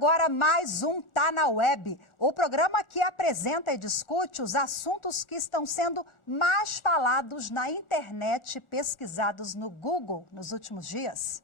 agora mais um Tá na Web, o programa que apresenta e discute os assuntos que estão sendo mais falados na internet e pesquisados no Google nos últimos dias.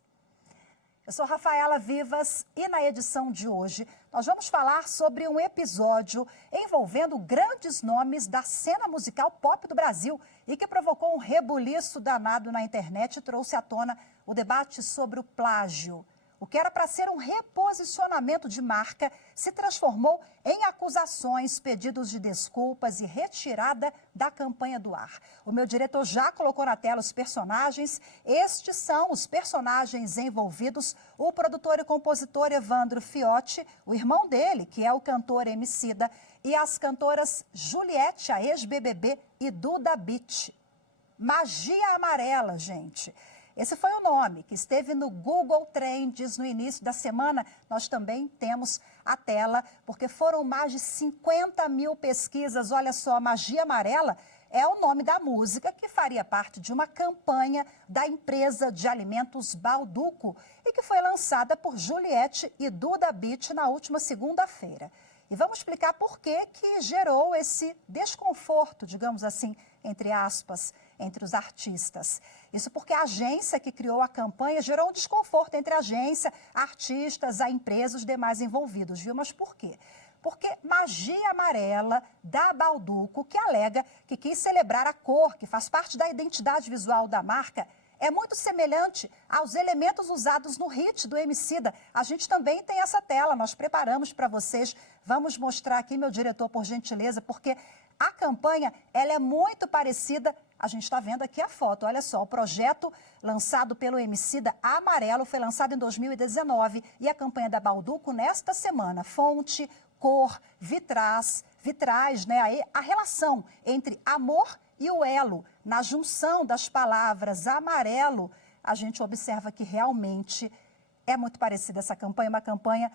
Eu sou Rafaela Vivas e na edição de hoje nós vamos falar sobre um episódio envolvendo grandes nomes da cena musical pop do Brasil e que provocou um rebuliço danado na internet e trouxe à tona o debate sobre o plágio. O que era para ser um reposicionamento de marca se transformou em acusações, pedidos de desculpas e retirada da campanha do ar. O meu diretor já colocou na tela os personagens. Estes são os personagens envolvidos: o produtor e compositor Evandro Fiotti, o irmão dele, que é o cantor Emicida, e as cantoras Juliette, a ex-BBB, e Duda Beat. Magia Amarela, gente. Esse foi o nome que esteve no Google Trends no início da semana. Nós também temos a tela, porque foram mais de 50 mil pesquisas. Olha só, Magia Amarela é o nome da música que faria parte de uma campanha da empresa de alimentos Bauducco e que foi lançada por Juliette e Duda Beat na última segunda-feira. E vamos explicar por que gerou esse desconforto, digamos assim, entre aspas, entre os artistas. Isso porque a agência que criou a campanha gerou um desconforto entre a agência, artistas, a empresa, os demais envolvidos, viu? Mas por quê? Porque Magia Amarela, da Bauducco, que alega que quis celebrar a cor, que faz parte da identidade visual da marca, é muito semelhante aos elementos usados no hit do Emicida. A gente também tem essa tela, nós preparamos para vocês. Vamos mostrar aqui, meu diretor, por gentileza, porque a campanha ela é muito parecida. A gente está vendo aqui a foto, olha só, o projeto lançado pelo Emicida Amarelo foi lançado em 2019 e a campanha da Bauducco nesta semana. Fonte, cor, vitrais, né? A relação entre amor e o elo, na junção das palavras amarelo, a gente observa que realmente é muito parecida essa campanha, uma campanha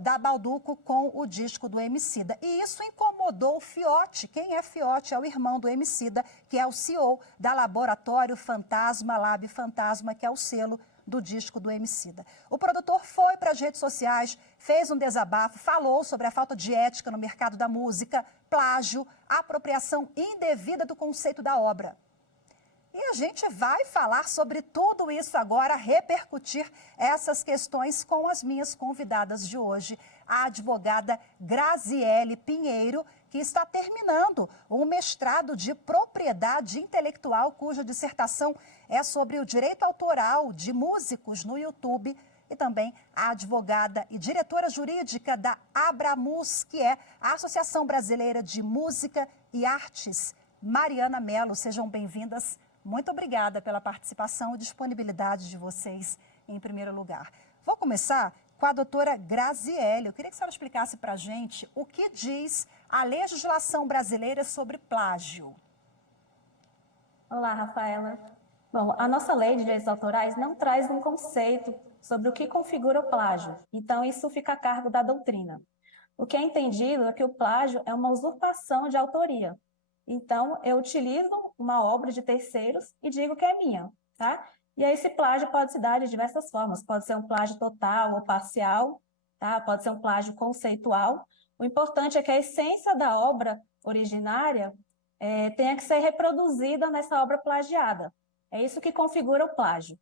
da Bauducco com o disco do Emicida. E isso incomodou o Fiotti. Quem é Fiotti? É o irmão do Emicida, que é o CEO da Laboratório Fantasma, Lab Fantasma, que é o selo do disco do Emicida. O produtor foi para as redes sociais, fez um desabafo, falou sobre a falta de ética no mercado da música, plágio, apropriação indevida do conceito da obra. E a gente vai falar sobre tudo isso agora, repercutir essas questões com as minhas convidadas de hoje, a advogada Graziele Pinheiro, que está terminando um mestrado de propriedade intelectual, cuja dissertação é sobre o direito autoral de músicos no YouTube, e também a advogada e diretora jurídica da Abramus, que é a Associação Brasileira de Música e Artes, Mariana Mello. Sejam bem-vindas. Muito obrigada pela participação e disponibilidade de vocês, em primeiro lugar. Vou começar com a doutora Graziele. Eu queria que a senhora explicasse para a gente o que diz a legislação brasileira sobre plágio. Olá, Rafaela. Bom, a nossa lei de direitos autorais não traz um conceito sobre o que configura o plágio, então isso fica a cargo da doutrina. O que é entendido é que o plágio é uma usurpação de autoria. Então, eu utilizo uma obra de terceiros e digo que é minha, tá? E aí esse plágio pode se dar de diversas formas. Pode ser um plágio total ou parcial, tá? Pode ser um plágio conceitual. O importante é que a essência da obra originária tenha que ser reproduzida nessa obra plagiada. É isso que configura o plágio.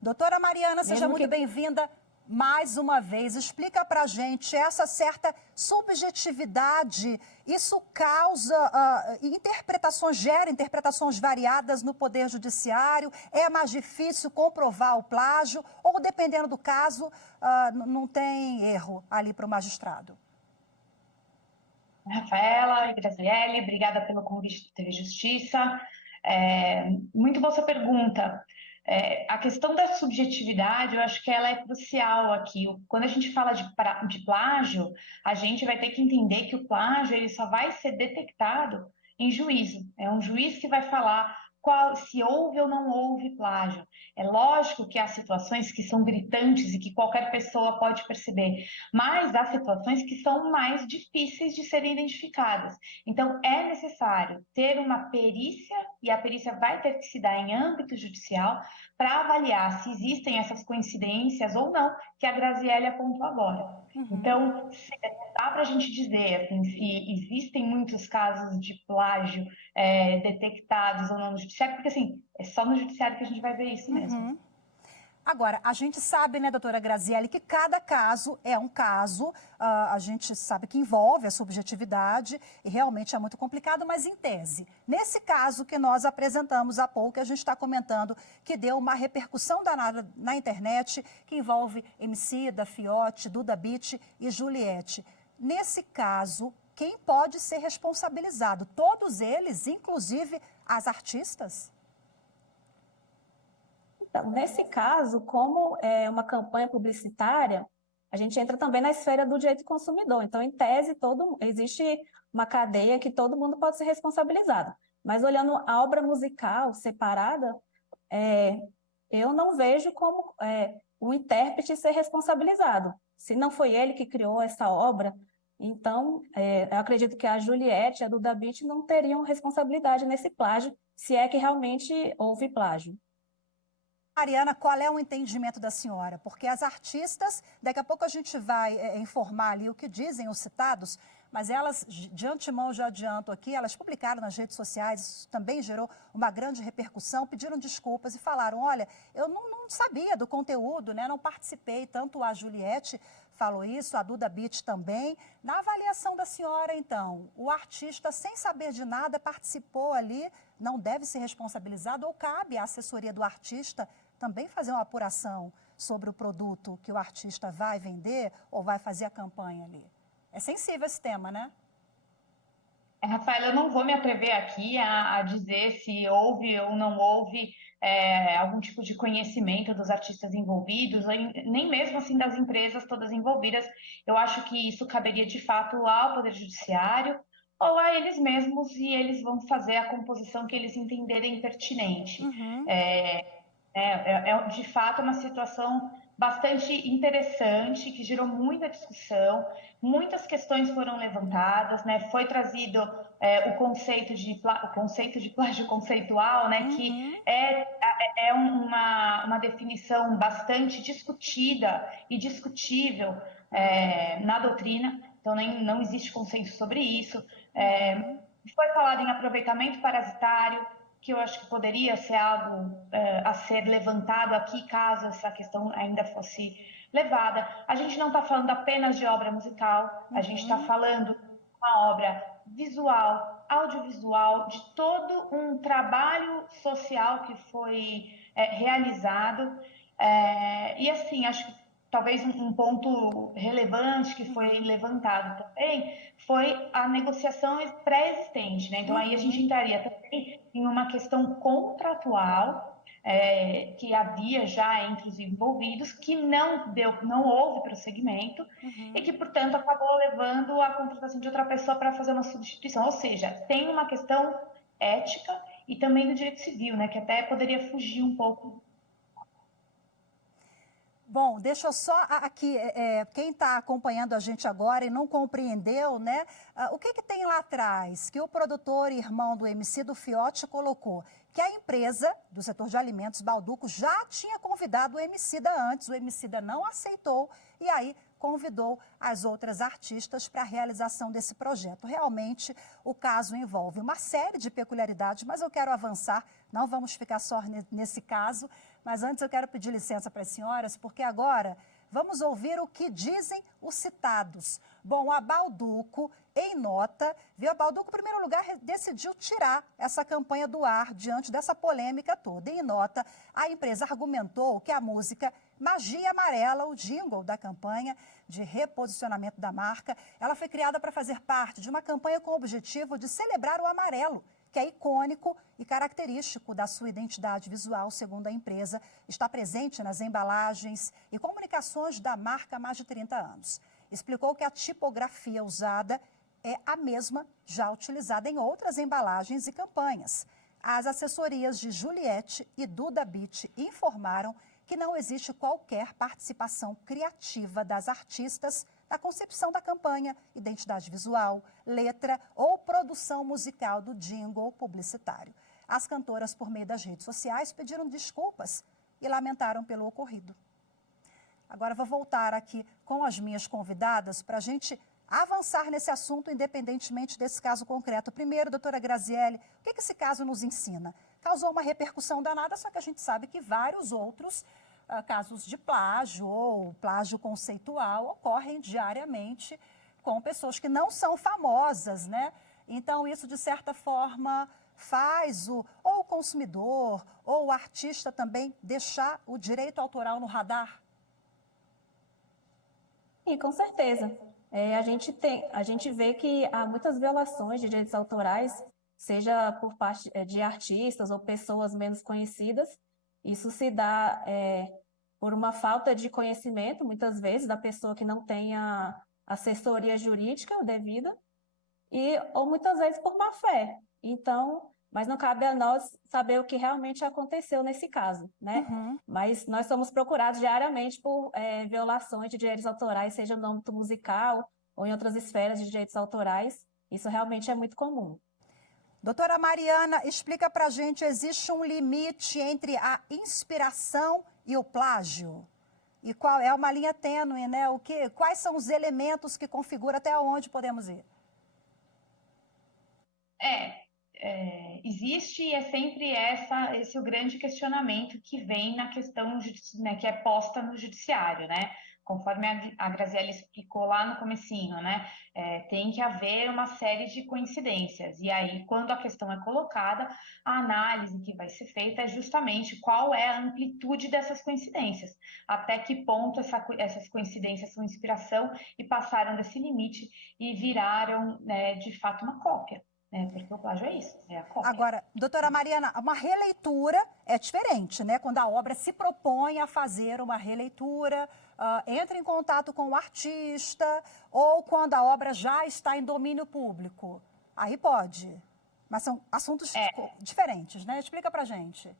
Doutora Mariana, seja muito bem-vinda mais uma vez. Explica para a gente essa certa subjetividade. Isso causa gera interpretações variadas no Poder Judiciário? É mais difícil comprovar o plágio? Ou, dependendo do caso, não tem erro ali para o magistrado? Rafaela e Graziele, obrigada pelo convite do TV Justiça. Muito boa sua pergunta. A questão da subjetividade, eu acho que ela é crucial aqui. Quando a gente fala de plágio, a gente vai ter que entender que o plágio ele só vai ser detectado em juízo. É um juiz que vai falar se houve ou não houve plágio. É lógico que há situações que são gritantes e que qualquer pessoa pode perceber, mas há situações que são mais difíceis de serem identificadas. Então, é necessário ter uma perícia, e a perícia vai ter que se dar em âmbito judicial, para avaliar se existem essas coincidências ou não, que a Graziele apontou agora. Então, dá para a gente dizer assim, se existem muitos casos de plágio detectados ou não no judiciário, porque assim, é só no judiciário que a gente vai ver isso mesmo. Agora, a gente sabe, né, doutora Graziele, que cada caso é um caso, a gente sabe que envolve a subjetividade e realmente é muito complicado, mas em tese, nesse caso que nós apresentamos há pouco, a gente está comentando que deu uma repercussão danada na internet, que envolve Emicida, Fiote, Duda Beat e Juliette. Nesse caso, quem pode ser responsabilizado? Todos eles, inclusive as artistas? Então, nesse caso, como é uma campanha publicitária, a gente entra também na esfera do direito do consumidor. Então, em tese, existe uma cadeia que todo mundo pode ser responsabilizado. Mas olhando a obra musical separada, eu não vejo como o intérprete ser responsabilizado. Se não foi ele que criou essa obra, então eu acredito que a Juliette e a Duda Beat não teriam responsabilidade nesse plágio, se é que realmente houve plágio. Mariana, qual é o entendimento da senhora? Porque as artistas, daqui a pouco a gente vai informar ali o que dizem os citados, mas elas, de antemão, já adianto aqui, elas publicaram nas redes sociais, isso também gerou uma grande repercussão, pediram desculpas e falaram, olha, eu não sabia do conteúdo, né? Não participei, tanto a Juliette falou isso, a Duda Beat também. Na avaliação da senhora, então, o artista, sem saber de nada, participou ali, não deve ser responsabilizado ou cabe à assessoria do artista também fazer uma apuração sobre o produto que o artista vai vender ou vai fazer a campanha ali? É sensível esse tema, né? Rafael, eu não vou me atrever aqui a dizer se houve ou não houve algum tipo de conhecimento dos artistas envolvidos, nem mesmo assim das empresas todas envolvidas. Eu acho que isso caberia de fato ao Poder Judiciário ou a eles mesmos e eles vão fazer a composição que eles entenderem pertinente. De fato, uma situação bastante interessante, que gerou muita discussão, muitas questões foram levantadas, né? Foi trazido o conceito de plágio conceitual, né? Que é uma definição bastante discutida e discutível na doutrina, então não existe consenso sobre isso. Foi falado em aproveitamento parasitário, que eu acho que poderia ser algo a ser levantado aqui, caso essa questão ainda fosse levada. A gente não está falando apenas de obra musical, a gente está falando de uma obra visual, audiovisual, de todo um trabalho social que foi realizado. E assim, acho que talvez um ponto relevante que foi levantado também foi a negociação pré-existente, né? Então, aí a gente entraria também em uma questão contratual que havia já entre os envolvidos, que não houve prosseguimento e que, portanto, acabou levando a contratação de outra pessoa para fazer uma substituição. Ou seja, tem uma questão ética e também do direito civil, né? Que até poderia fugir um pouco. Bom, deixa eu só aqui, quem está acompanhando a gente agora e não compreendeu, né? O que tem lá atrás que o produtor e irmão do Emicida, Fiote, colocou? Que a empresa do setor de alimentos, Bauducco, já tinha convidado o Emicida antes, o Emicida não aceitou e aí convidou as outras artistas para a realização desse projeto. Realmente, o caso envolve uma série de peculiaridades, mas eu quero avançar, não vamos ficar só nesse caso, mas antes eu quero pedir licença para as senhoras, porque agora vamos ouvir o que dizem os citados. Bom, a Bauducco, em nota, a Bauducco, em primeiro lugar, decidiu tirar essa campanha do ar diante dessa polêmica toda. Em nota, a empresa argumentou que a música Magia Amarela, o jingle da campanha de reposicionamento da marca, ela foi criada para fazer parte de uma campanha com o objetivo de celebrar o amarelo, que é icônico e característico da sua identidade visual, segundo a empresa, está presente nas embalagens e comunicações da marca há mais de 30 anos. Explicou que a tipografia usada é a mesma já utilizada em outras embalagens e campanhas. As assessorias de Juliette e Duda Beat informaram que não existe qualquer participação criativa das artistas na concepção da campanha, identidade visual, letra ou produção musical do jingle publicitário. As cantoras, por meio das redes sociais, pediram desculpas e lamentaram pelo ocorrido. Agora vou voltar aqui com as minhas convidadas para a gente avançar nesse assunto, independentemente desse caso concreto. Primeiro, doutora Graziele, o que esse caso nos ensina? Causou uma repercussão danada, só que a gente sabe que vários outros casos de plágio ou plágio conceitual ocorrem diariamente com pessoas que não são famosas, né? Então, isso, de certa forma, faz ou o consumidor ou o artista também deixar o direito autoral no radar? E com certeza. A gente vê que há muitas violações de direitos autorais, seja por parte de artistas ou pessoas menos conhecidas. Isso se dá por uma falta de conhecimento, muitas vezes, da pessoa que não tem a assessoria jurídica devida, ou muitas vezes por má fé. Então, mas não cabe a nós saber o que realmente aconteceu nesse caso, né? Uhum. Mas nós somos procurados diariamente por violações de direitos autorais, seja no âmbito musical ou em outras esferas de direitos autorais. Isso realmente é muito comum. Doutora Mariana, explica para a gente, existe um limite entre a inspiração e o plágio? E qual é uma linha tênue, né? Quais são os elementos que configuram, até onde podemos ir? Existe e é sempre esse o grande questionamento que vem na questão, né, que é posta no judiciário, né? Conforme a Graziele explicou lá no comecinho, né? Tem que haver uma série de coincidências. E aí, quando a questão é colocada, a análise que vai ser feita é justamente qual é a amplitude dessas coincidências, até que ponto essas coincidências são inspiração e passaram desse limite e viraram, né, de fato, uma cópia. Porque o plágio é isso, é a cópia. Agora, doutora Mariana, uma releitura é diferente, né? Quando a obra se propõe a fazer uma releitura, entra em contato com o artista, ou quando a obra já está em domínio público. Aí pode. Mas são assuntos diferentes, né? Explica pra gente.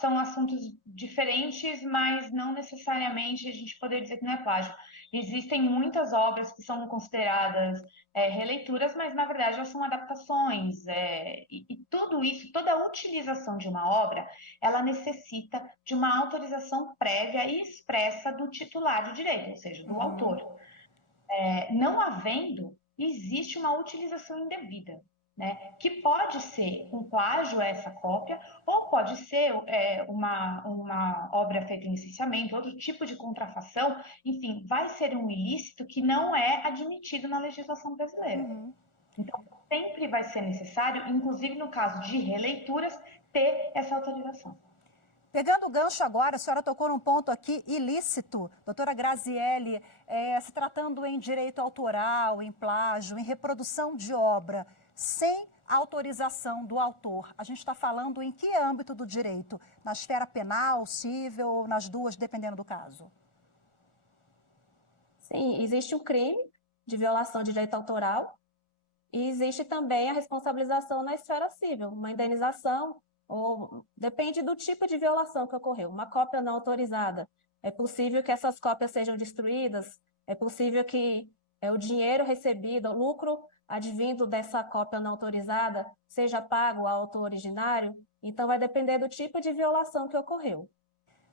São assuntos diferentes, mas não necessariamente a gente poder dizer que não é plágio. Existem muitas obras que são consideradas releituras, mas na verdade elas são adaptações. E tudo isso, toda a utilização de uma obra, ela necessita de uma autorização prévia e expressa do titular do direito, ou seja, do autor. Não havendo, existe uma utilização indevida, né? Que pode ser um plágio a essa cópia, ou pode ser uma obra feita em licenciamento, outro tipo de contrafação, enfim, vai ser um ilícito que não é admitido na legislação brasileira. Uhum. Então, sempre vai ser necessário, inclusive no caso de releituras, ter essa autorização. Pegando o gancho agora, a senhora tocou num ponto aqui ilícito, doutora Graziele, se tratando em direito autoral, em plágio, em reprodução de obra, sem autorização do autor. A gente está falando em que âmbito do direito? Na esfera penal, civil ou nas duas, dependendo do caso? Sim, existe um crime de violação de direito autoral e existe também a responsabilização na esfera civil, uma indenização, ou depende do tipo de violação que ocorreu. Uma cópia não autorizada, é possível que essas cópias sejam destruídas, é possível que o dinheiro recebido, o lucro advindo dessa cópia não autorizada seja pago ao autor originário, então vai depender do tipo de violação que ocorreu.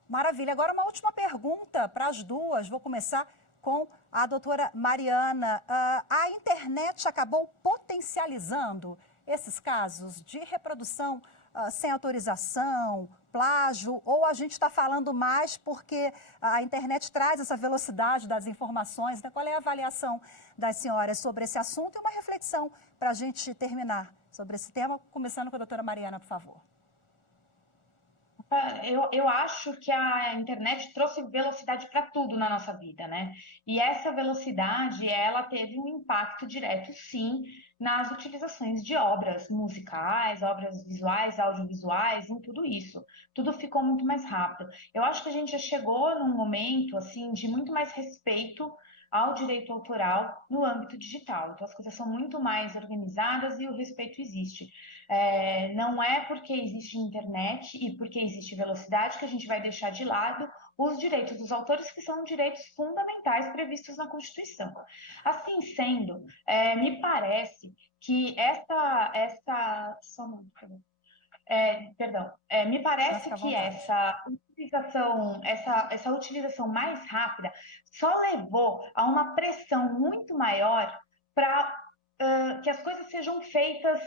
Maravilha. Agora uma última pergunta para as duas. Vou começar com a doutora Mariana. A internet acabou potencializando esses casos de reprodução sem autorização, plágio, ou a gente está falando mais porque a internet traz essa velocidade das informações, né? Qual é a avaliação das senhoras sobre esse assunto? E uma reflexão para a gente terminar sobre esse tema, começando com a doutora Mariana, por favor. Eu acho que a internet trouxe velocidade para tudo na nossa vida, né? E essa velocidade, ela teve um impacto direto, sim, nas utilizações de obras musicais, obras visuais, audiovisuais, em tudo isso. Tudo ficou muito mais rápido. Eu acho que a gente já chegou num momento, assim, de muito mais respeito ao direito autoral no âmbito digital. Então, as coisas são muito mais organizadas e o respeito existe. Não é porque existe internet e porque existe velocidade que a gente vai deixar de lado os direitos dos autores, que são direitos fundamentais previstos na Constituição. Assim sendo, me parece que Me Vai parece ficar à que vontade. essa utilização mais rápida só levou a uma pressão muito maior para que as coisas sejam feitas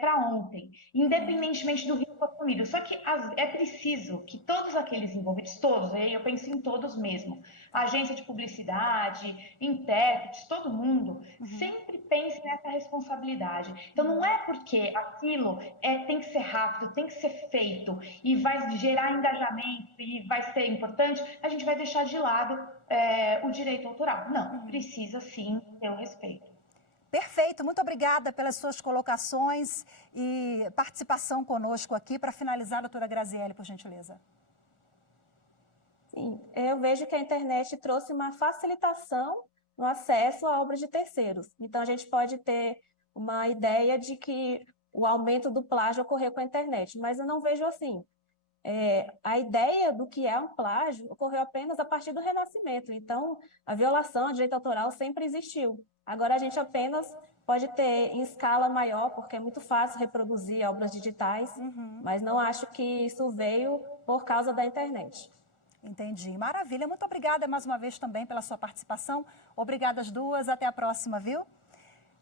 para ontem, independentemente do risco assumido. Só que é preciso que todos aqueles envolvidos, todos, aí eu penso em todos mesmo, agência de publicidade, intérpretes, todo mundo, sempre pense nessa responsabilidade. Então, não é porque aquilo tem que ser rápido, tem que ser feito e vai gerar engajamento e vai ser importante, a gente vai deixar de lado o direito autoral. Não, precisa sim ter o respeito. Perfeito, muito obrigada pelas suas colocações e participação conosco aqui. Para finalizar, doutora Graziele, por gentileza. Sim, eu vejo que a internet trouxe uma facilitação no acesso a obras de terceiros. Então, a gente pode ter uma ideia de que o aumento do plágio ocorreu com a internet, mas eu não vejo assim. A ideia do que é um plágio ocorreu apenas a partir do Renascimento. Então, a violação ao direito autoral sempre existiu. Agora, a gente apenas pode ter em escala maior, porque é muito fácil reproduzir obras digitais, mas não acho que isso veio por causa da internet. Entendi. Maravilha. Muito obrigada mais uma vez também pela sua participação. Obrigada às duas. Até a próxima, viu?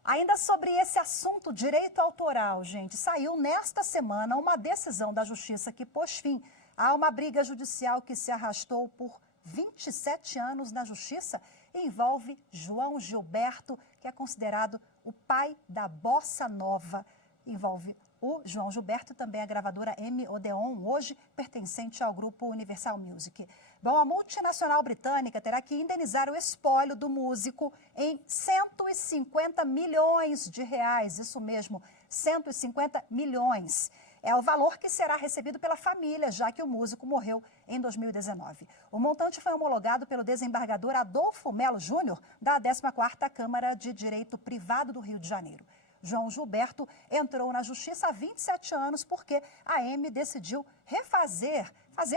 Ainda sobre esse assunto, direito autoral, gente, saiu nesta semana uma decisão da Justiça que pôs fim a uma briga judicial que se arrastou por 27 anos na Justiça e envolve João Gilberto, que é considerado o pai da bossa nova. Envolve o João Gilberto, também a gravadora M Odeon, hoje pertencente ao grupo Universal Music. Bom, a multinacional britânica terá que indenizar o espólio do músico em 150 milhões de reais, isso mesmo, 150 milhões. É o valor que será recebido pela família, já que o músico morreu em 2019. O montante foi homologado pelo desembargador Adolfo Melo Júnior, da 14ª Câmara de Direito Privado do Rio de Janeiro. João Gilberto entrou na justiça há 27 anos porque a M decidiu fazer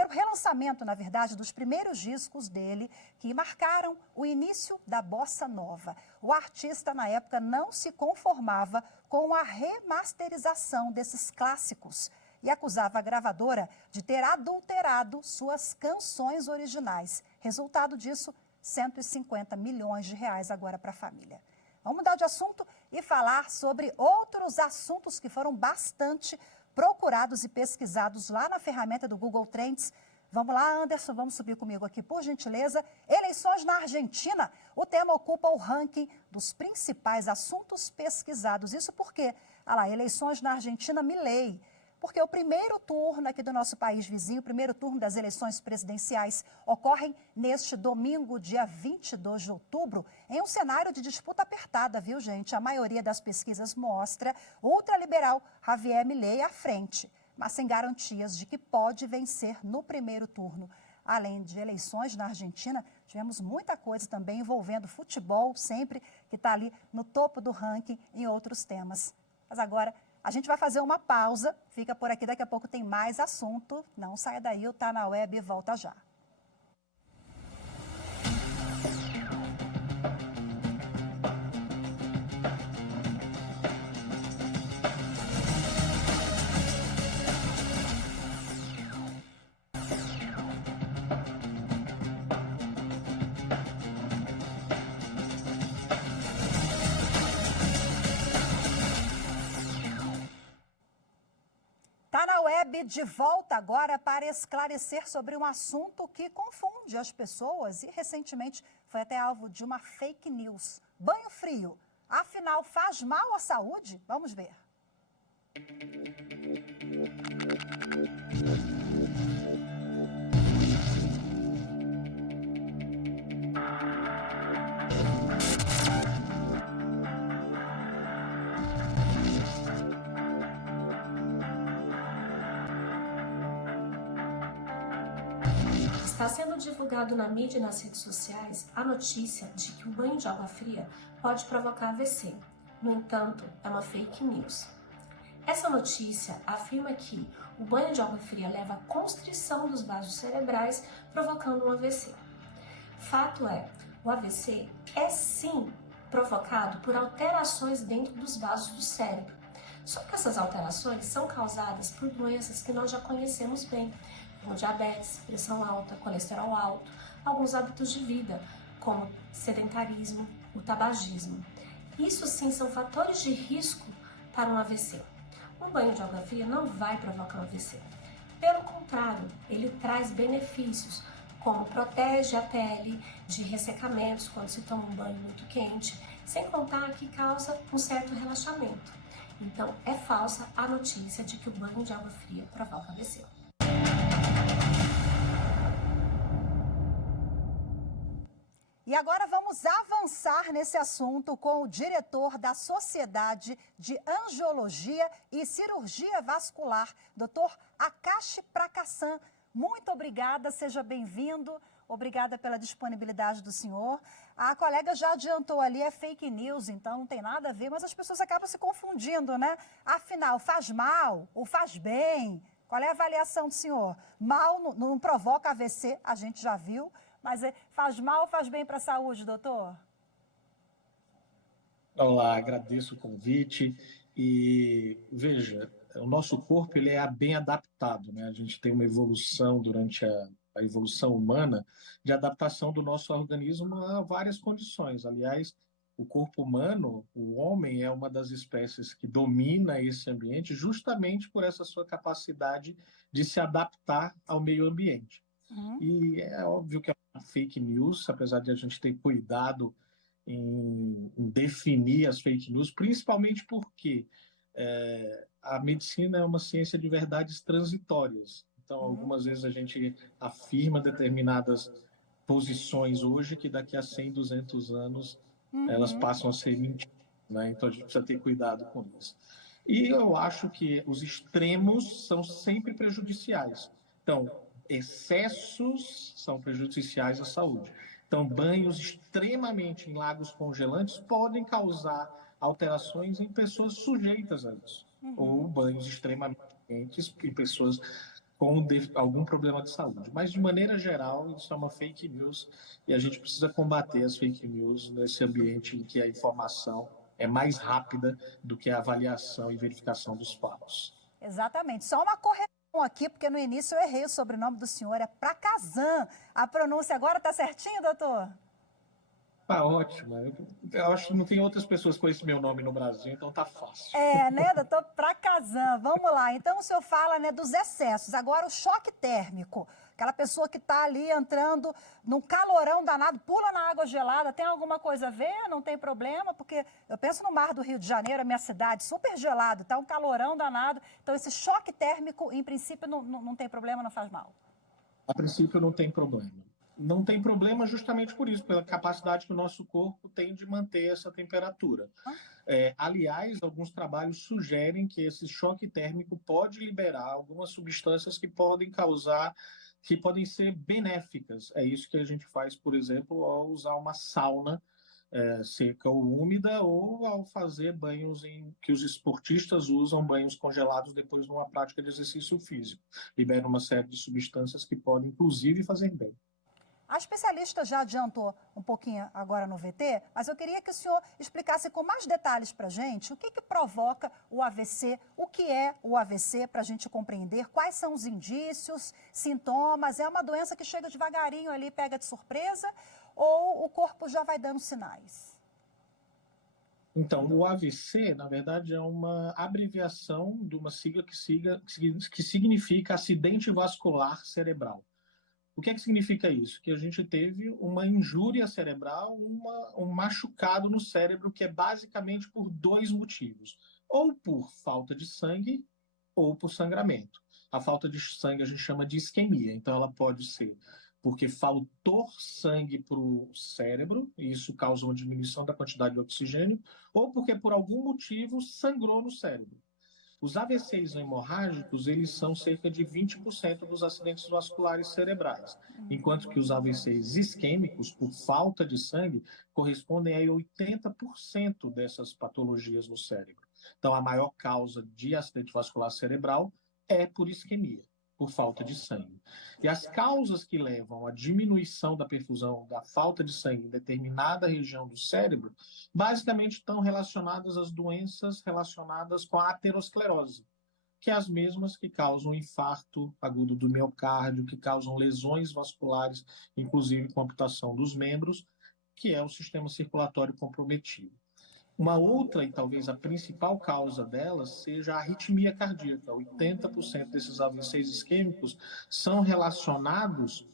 o relançamento, na verdade, dos primeiros discos dele, que marcaram o início da bossa nova. O artista, na época, não se conformava com a remasterização desses clássicos e acusava a gravadora de ter adulterado suas canções originais. Resultado disso, 150 milhões de reais agora para a família. Vamos mudar de assunto e falar sobre outros assuntos que foram bastante procurados e pesquisados lá na ferramenta do Google Trends. Vamos lá, Anderson, vamos subir comigo aqui, por gentileza. Eleições na Argentina. O tema ocupa o ranking dos principais assuntos pesquisados. Isso porque, eleições na Argentina, Milei. Porque o primeiro turno aqui do nosso país vizinho, o primeiro turno das eleições presidenciais, ocorrem neste domingo, dia 22 de outubro, em um cenário de disputa apertada, viu, gente? A maioria das pesquisas mostra o ultraliberal Javier Milei à frente, mas sem garantias de que pode vencer no primeiro turno. Além de eleições na Argentina, tivemos muita coisa também envolvendo futebol, sempre que está ali no topo do ranking em outros temas. Mas agora a gente vai fazer uma pausa, fica por aqui, daqui a pouco tem mais assunto. Não saia daí, o Tá na Web volta já. Tá na Web de volta agora para esclarecer sobre um assunto que confunde as pessoas e recentemente foi até alvo de uma fake news. Banho frio, afinal faz mal à saúde? Vamos ver. Está sendo divulgado na mídia e nas redes sociais a notícia de que o banho de água fria pode provocar AVC. No entanto, é uma fake news. Essa notícia afirma que o banho de água fria leva à constrição dos vasos cerebrais, provocando um AVC. Fato é, o AVC é sim provocado por alterações dentro dos vasos do cérebro. Só que essas alterações são causadas por doenças que nós já conhecemos bem, como diabetes, pressão alta, colesterol alto, alguns hábitos de vida, como sedentarismo, o tabagismo. Isso sim são fatores de risco para um AVC. Um banho de água fria não vai provocar um AVC. Pelo contrário, ele traz benefícios, como protege a pele de ressecamentos quando se toma um banho muito quente, sem contar que causa um certo relaxamento. Então, é falsa a notícia de que o banho de água fria provoca AVC. E agora vamos avançar nesse assunto com o diretor da Sociedade de Angiologia e Cirurgia Vascular, Dr. Akash Prakasam. Muito obrigada, seja bem-vindo. Obrigada pela disponibilidade do senhor. A colega já adiantou ali, é fake news, então não tem nada a ver, mas as pessoas acabam se confundindo, né? Afinal, faz mal ou faz bem? Qual é a avaliação do senhor? Mal não provoca AVC, a gente já viu. Mas faz mal ou faz bem para a saúde, doutor? Olá, agradeço o convite e veja, o nosso corpo ele é bem adaptado, né? A gente tem uma evolução durante a evolução humana de adaptação do nosso organismo a várias condições. Aliás, o corpo humano, o homem, é uma das espécies que domina esse ambiente justamente por essa sua capacidade de se adaptar ao meio ambiente. E é óbvio que é uma fake news, apesar de a gente ter cuidado em definir as fake news, principalmente porque a medicina é uma ciência de verdades transitórias. Então, algumas vezes a gente afirma determinadas posições hoje que daqui a 100, 200 anos elas passam a ser mentiras, né? Então, a gente precisa ter cuidado com isso. E eu acho que os extremos são sempre prejudiciais. Então, excessos são prejudiciais à saúde. Então, banhos extremamente em lagos congelantes podem causar alterações em pessoas sujeitas a isso. Ou banhos extremamente quentes em pessoas com algum problema de saúde. Mas, de maneira geral, isso é uma fake news e a gente precisa combater as fake news nesse ambiente em que a informação é mais rápida do que a avaliação e verificação dos fatos. Exatamente. Só uma correção aqui, porque no início eu errei o sobrenome do senhor, é Prakasam. A pronúncia agora está certinha, doutor? Tá ótimo. Eu acho que não tem outras pessoas com esse meu nome no Brasil, então tá fácil. É, né, doutor Prakasam? Vamos lá. Então o senhor fala, né, dos excessos. Agora o choque térmico. Aquela pessoa que está ali entrando num calorão danado, pula na água gelada, tem alguma coisa a ver? Não tem problema? Porque eu penso no mar do Rio de Janeiro, a minha cidade, super gelado, está um calorão danado. Então esse choque térmico, em princípio, não tem problema, não faz mal. A princípio não tem problema. Não tem problema justamente por isso, pela capacidade que o nosso corpo tem de manter essa temperatura. Aliás, alguns trabalhos sugerem que esse choque térmico pode liberar algumas substâncias que podem ser benéficas. É isso que a gente faz, por exemplo, ao usar uma sauna seca ou úmida, ou ao fazer banhos que os esportistas usam, banhos congelados depois de uma prática de exercício físico. Libera uma série de substâncias que podem, inclusive, fazer bem. A especialista já adiantou um pouquinho agora no VT, mas eu queria que o senhor explicasse com mais detalhes para a gente o que provoca o AVC, o que é o AVC, para a gente compreender quais são os indícios, sintomas. É uma doença que chega devagarinho ali, pega de surpresa, ou o corpo já vai dando sinais? Então, o AVC, na verdade, é uma abreviação de uma sigla que significa acidente vascular cerebral. O que é que significa isso? Que a gente teve uma injúria cerebral, um machucado no cérebro, que é basicamente por dois motivos. Ou por falta de sangue, ou por sangramento. A falta de sangue a gente chama de isquemia. Então, ela pode ser porque faltou sangue para o cérebro, e isso causa uma diminuição da quantidade de oxigênio, ou porque, por algum motivo, sangrou no cérebro. Os AVCs hemorrágicos, eles são cerca de 20% dos acidentes vasculares cerebrais, enquanto que os AVCs isquêmicos, por falta de sangue, correspondem a 80% dessas patologias no cérebro. Então, a maior causa de acidente vascular cerebral é por isquemia. por falta de sangue. E as causas que levam à diminuição da perfusão, da falta de sangue em determinada região do cérebro, basicamente estão relacionadas às doenças relacionadas com a aterosclerose, que é as mesmas que causam infarto agudo do miocárdio, que causam lesões vasculares, inclusive com amputação dos membros, que é o sistema circulatório comprometido. Uma outra, e talvez a principal causa delas, seja a arritmia cardíaca. 80% desses AVCs isquêmicos são relacionados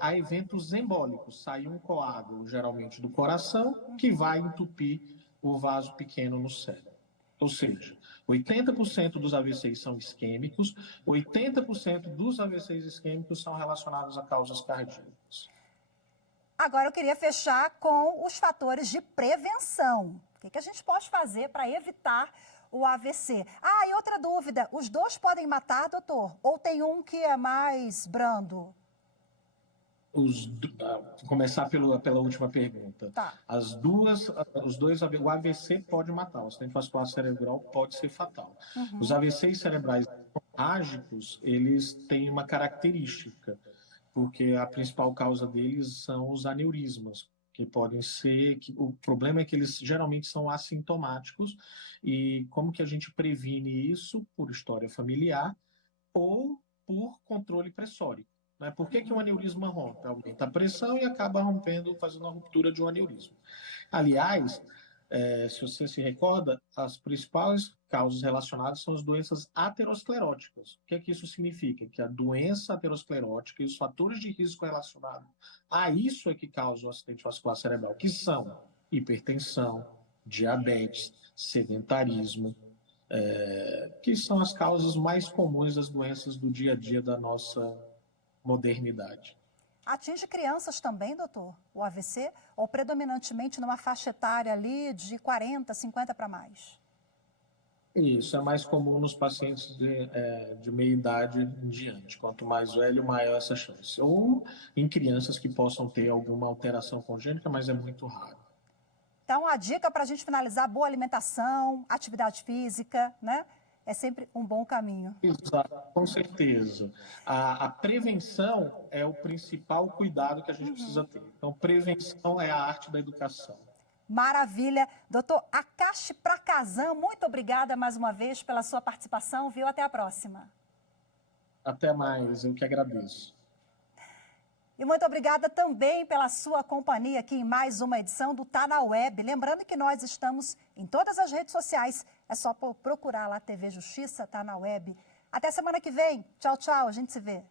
a eventos embólicos. Sai um coágulo, geralmente do coração, que vai entupir o vaso pequeno no cérebro. Ou seja, 80% dos AVCs são isquêmicos, 80% dos AVCs isquêmicos são relacionados a causas cardíacas. Agora eu queria fechar com os fatores de prevenção. O que a gente pode fazer para evitar o AVC? Ah, e outra dúvida, os dois podem matar, doutor? Ou tem um que é mais brando? Começar pela última pergunta. Tá. O AVC pode matar, o acidente vascular cerebral pode ser fatal. Uhum. Os AVCs cerebrais hemorrágicos, eles têm uma característica, porque a principal causa deles são os aneurismas, que podem ser... O problema é que eles geralmente são assintomáticos, e como que a gente previne isso? Por história familiar ou por controle pressórico. Né? Por que um aneurisma rompe? Aumenta a pressão e acaba rompendo, fazendo a ruptura de um aneurisma. Aliás, se você se recorda, as principais causas relacionadas são as doenças ateroscleróticas. O que isso significa? Que a doença aterosclerótica e os fatores de risco relacionados a isso é que causam o acidente vascular cerebral, que são hipertensão, diabetes, sedentarismo, que são as causas mais comuns das doenças do dia a dia da nossa modernidade. Atinge crianças também, doutor, o AVC? Ou predominantemente numa faixa etária ali de 40, 50 para mais? Isso é mais comum nos pacientes de meia idade em diante. Quanto mais velho, maior essa chance. Ou em crianças que possam ter alguma alteração congênita, mas é muito raro. Então, a dica para a gente finalizar, boa alimentação, atividade física, né? É sempre um bom caminho. Exato, com certeza. A prevenção é o principal cuidado que a gente precisa ter. Então, prevenção é a arte da educação. Maravilha. Doutor Akash Prakazam, muito obrigada mais uma vez pela sua participação, viu? Até a próxima. Até mais, eu que agradeço. E muito obrigada também pela sua companhia aqui em mais uma edição do Tá na Web. Lembrando que nós estamos em todas as redes sociais. É só procurar lá TV Justiça, Tá na Web. Até semana que vem. Tchau, tchau. A gente se vê.